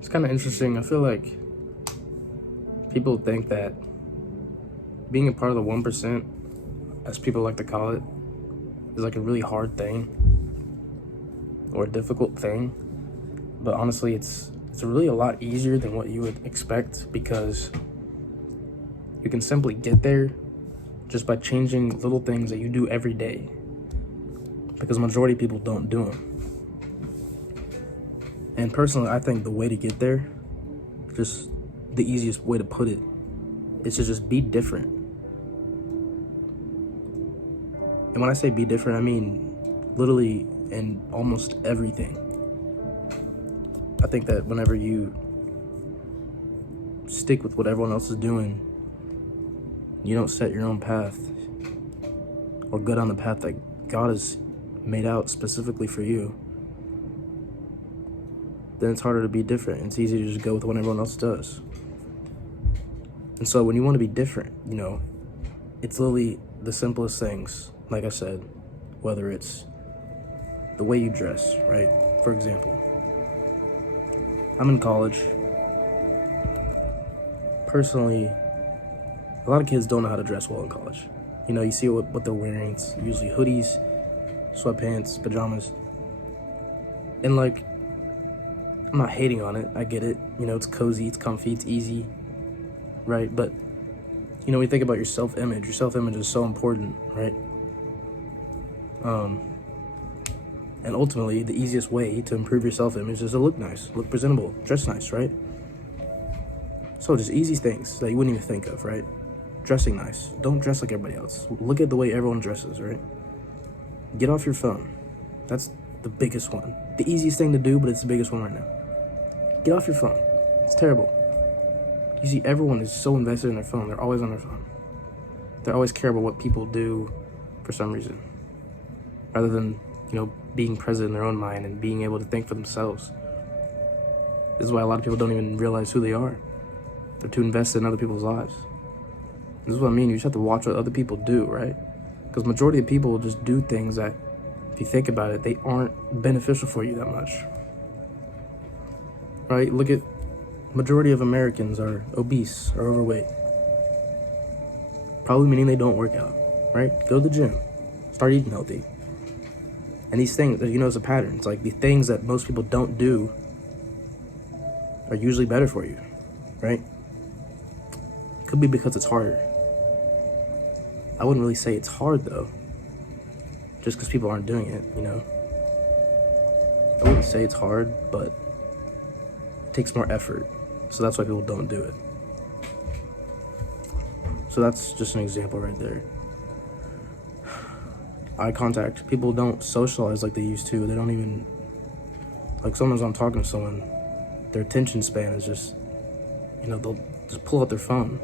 It's kind of interesting. I feel like people think that being a part of the 1%, as people like to call it, is like a really hard thing or a difficult thing. But honestly, it's really a lot easier than what you would expect, because you can simply get there just by changing little things that you do every day, because majority of people don't do them. And personally, I think the way to get there, just the easiest way to put it, is to just be different. And when I say be different, I mean literally in almost everything. I think that whenever you stick with what everyone else is doing, you don't set your own path or go down the path that God has made out specifically for you, then it's harder to be different. It's easier to just go with what everyone else does. And so when you want to be different, it's literally the simplest things. Like I said, whether it's the way you dress, right? For example, I'm in college. Personally, a lot of kids don't know how to dress well in college. You see what they're wearing. It's usually hoodies, sweatpants, pajamas. And I'm not hating on it. I get it. It's cozy, it's comfy, it's easy, right? But, when you think about your self-image is so important, right? And ultimately, the easiest way to improve your self-image is to look nice, look presentable, dress nice, right? So just easy things that you wouldn't even think of, right? Dressing nice. Don't dress like everybody else. Look at the way everyone dresses, right? Get off your phone. That's the biggest one. The easiest thing to do, but it's the biggest one right now. Get off your phone. It's terrible. You see, everyone is so invested in their phone. They're always on their phone. They always care about what people do for some reason, rather than, being present in their own mind and being able to think for themselves. This is why a lot of people don't even realize who they are. They're too invested in other people's lives. This is what I mean. You just have to watch what other people do, right? Because majority of people just do things that, if you think about it, they aren't beneficial for you that much. Right? Look at majority of Americans are obese or overweight. Probably meaning they don't work out, right? Go to the gym. Start eating healthy. And these things, it's a pattern. It's like the things that most people don't do are usually better for you, right? Could be because it's harder. I wouldn't really say it's hard, though, just because people aren't doing it, I wouldn't say it's hard, but it takes more effort. So that's why people don't do it. So that's just an example right there. Eye contact. People don't socialize like they used to. They don't even, sometimes I'm talking to someone, their attention span is just, they'll just pull out their phone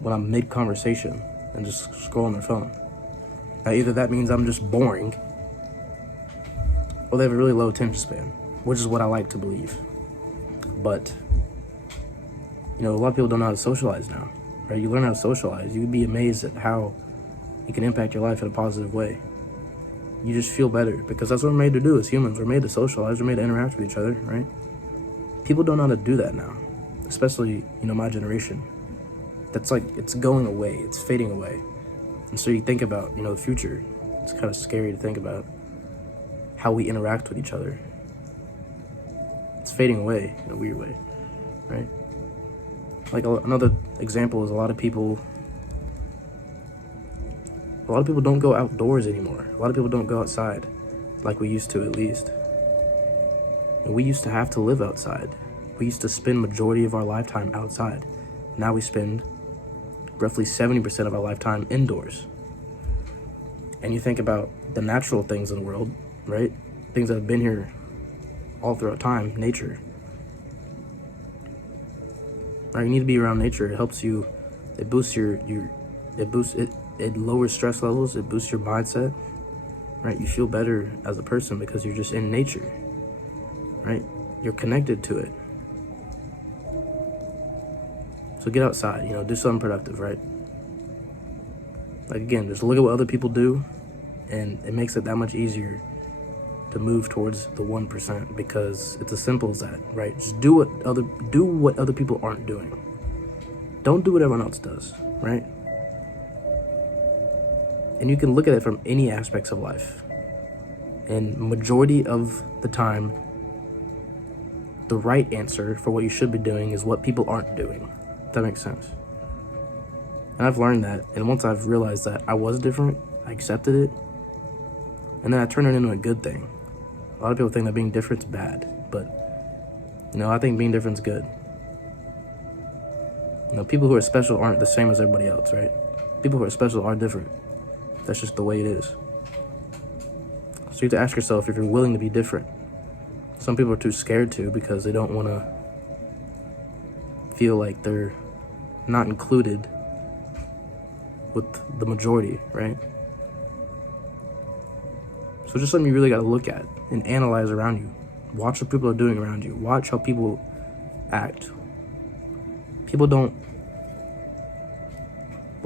when I'm mid-conversation and just scroll on their phone. Now, either that means I'm just boring, or they have a really low attention span, which is what I like to believe. But, a lot of people don't know how to socialize now, right? You learn how to socialize. You'd be amazed at how it can impact your life in a positive way. You just feel better, because that's what we're made to do as humans. We're made to socialize. We're made to interact with each other, right? People don't know how to do that now, especially, my generation. That's it's going away. It's fading away. And so you think about, the future. It's kind of scary to think about how we interact with each other. It's fading away in a weird way, right? Another example is a lot of people don't go outdoors anymore. A lot of people don't go outside like we used to, at least. And we used to have to live outside. We used to spend majority of our lifetime outside. Now we spend roughly 70% of our lifetime indoors. And you think about the natural things in the world, right? Things that have been here all throughout time, nature. Right? You need to be around nature. It helps you. It boosts it lowers stress levels. It boosts your mindset. Right? You feel better as a person because you're just in nature. Right? You're connected to it. So get outside, do something productive, right? Again, just look at what other people do, and it makes it that much easier to move towards the 1%, because it's as simple as that, right? Just do what other people aren't doing. Don't do what everyone else does, right? And you can look at it from any aspects of life. And majority of the time, the right answer for what you should be doing is what people aren't doing. If that makes sense. And I've learned that. And once I've realized that I was different, I accepted it. And then I turned it into a good thing. A lot of people think that being different is bad. But, I think being different is good. People who are special aren't the same as everybody else, right? People who are special are different. That's just the way it is. So you have to ask yourself if you're willing to be different. Some people are too scared to, because they don't want to feel like they're not included with the majority, right? So just something you really got to look at and analyze around you. Watch what people are doing around you. Watch how people act. A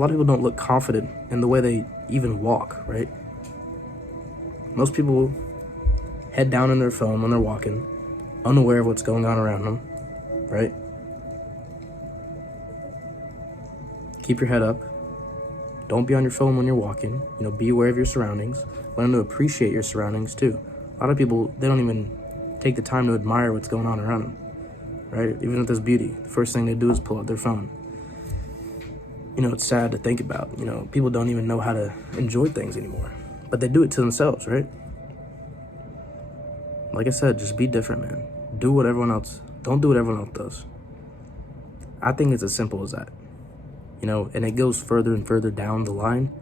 lot of people don't look confident in the way they even walk, right? Most people head down in their phone when they're walking, unaware of what's going on around them, right? Keep your head up. Don't be on your phone when you're walking. Be aware of your surroundings. Learn to appreciate your surroundings too. A lot of people, they don't even take the time to admire what's going on around them, right? Even if there's beauty, the first thing they do is pull out their phone. It's sad to think about. People don't even know how to enjoy things anymore, but they do it to themselves, right? Like I said, just be different, man. Don't do what everyone else does. I think it's as simple as that. And it goes further and further down the line.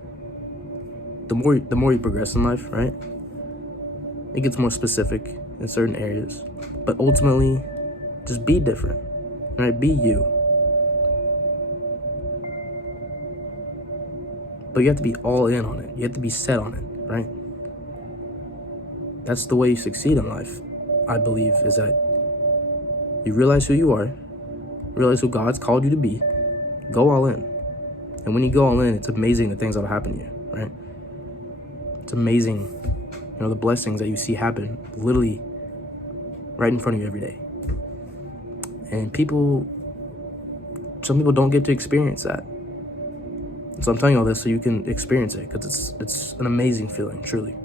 The more you progress in life, right? It gets more specific in certain areas. But ultimately, just be different, right? Be you. But you have to be all in on it. You have to be set on it, right? That's the way you succeed in life, I believe, is that you realize who you are, realize who God's called you to be, go all in. And when you go all in, it's amazing the things that'll happen to you, right? It's amazing, the blessings that you see happen literally right in front of you every day. And some people don't get to experience that. So I'm telling you all this so you can experience it, because it's an amazing feeling, truly.